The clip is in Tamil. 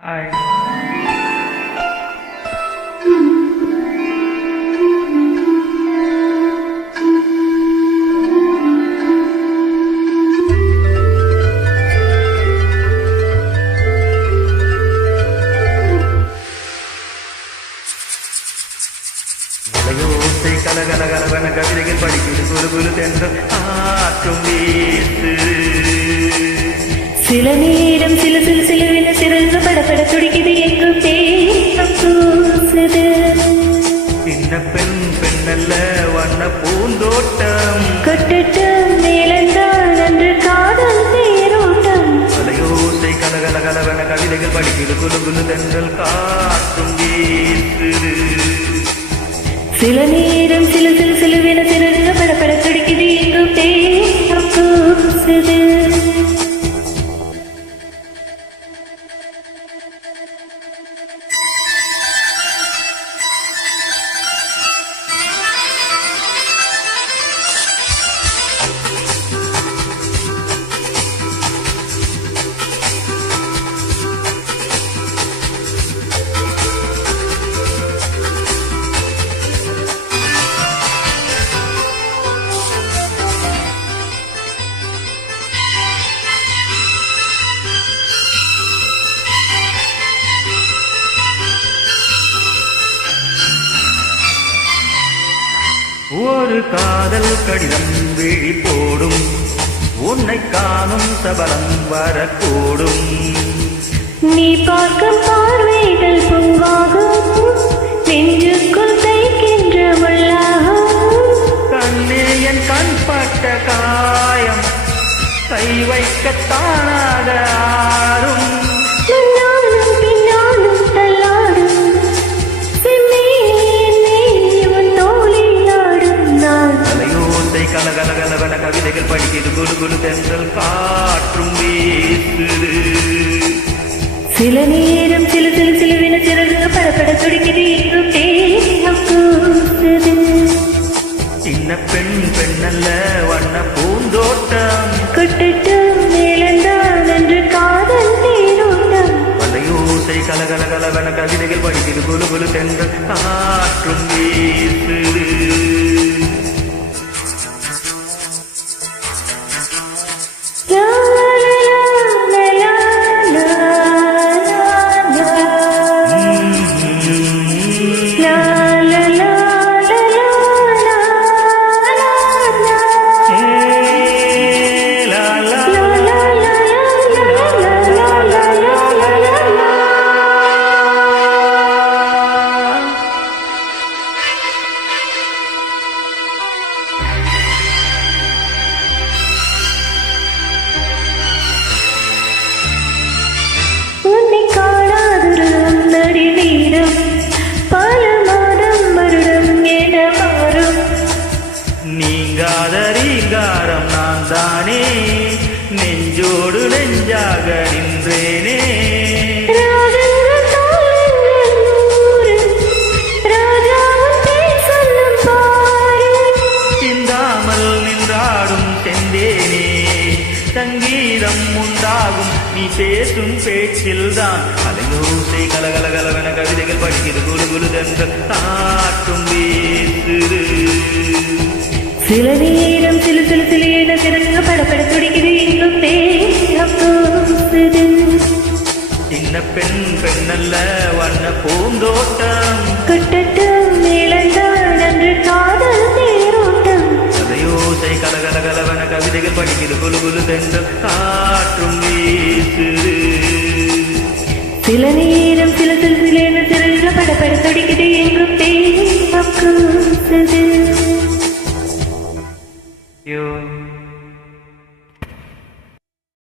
ஹாய். இளையோசை கலகலகலவன கவிதைகள் படிக்குது குழு குழு தென்று ஆற்றும் வீசு. சில நேரம் சில சில சிலுவின சிறந்து படப்பட துடிக்குது எங்கும் தேகம் கூசுது. சின்ன பெண் பெண்ணல்ல வண்ண பூந்தோட்டம் கொட்டட்டும் மேலந்தான் அன்று காதல் தேரோட்டம். இளையோசை கலகலகலவன கவிதைகள் படிக்குது குழு குழு தென்றல் காற்றும் வீசு. சில நேரம் சில சில சிலுவின சிறந்து படப்பட துடிக்குது எங்கும் தேகம் கூசுது. ஒரு காதல் கடிதம் விழி போடும், உன்னை காணும் சபலம் வரக்கூடும். நீ பார்க்கும் பார்வைகள் பூவாகும், நெஞ்சுக்குள் தைக்கின்ற முள்ளாகும். கண்ணே என் கண் பட்ட காயம் கை வைக்கத்தானாக ஆறும். முன்னாலும் பின்னாலும் தள்ளாடும், செம்மேனே உன் தோளில் ஆடும் நான். அலையோசை கலகலகலவன கவிதைகள் படிக்குது குழு குழு தென்றல் காற்றும் வீசுது. சில நேரம் சில சில சிலுவின சிறகு படப்பட துடிக்குது எங்கும் தேகம் கூசுது. சின்ன பெண் பெண்ணல்ல வண்ண பூந்தோட்டம் கொட்டட்டும் மேலந்தான் அன்று காதல் தேரோட்டம். அலையோசை கலகலகலவன கவிதைகள் படிக்குது குழு குழு தென்றல் காற்றும் வீசுது. நீங்காத ரீங்காரம் நான் தானே, நெஞ்சோடு நெஞ்சாக நின்றேனே. சிந்தாமல் நின்றாடும் செந்தேனே, சங்கீதம் உண்டாகும் நீ பேசும் பேச்சில்தான். அலையோசை கலகலகலவன கவிதைகள் படிக்கிறது குழு குழு தென்றல் காற்றும் வீசுது. சில நேரம் சில சில சிலையில சிறங்க படப்பட துடிக்குது எங்கும் தேகம் கூசுது. சின்ன பெண் பெண்ணல்ல வண்ண பூந்தோட்டம் கொட்டட்டும் மேலந்தான் அன்று காதல் தேரோட்டம். அலையோசை கலகலகலவன கவிதைகள் படிக்கிறது குழு குழு தென்றல் காற்றும் வீசுது. சில நேரம் சில சில சிலையில சிறங்க படப்பட துடிக்குது எங்கும் தேகம் கூசுது.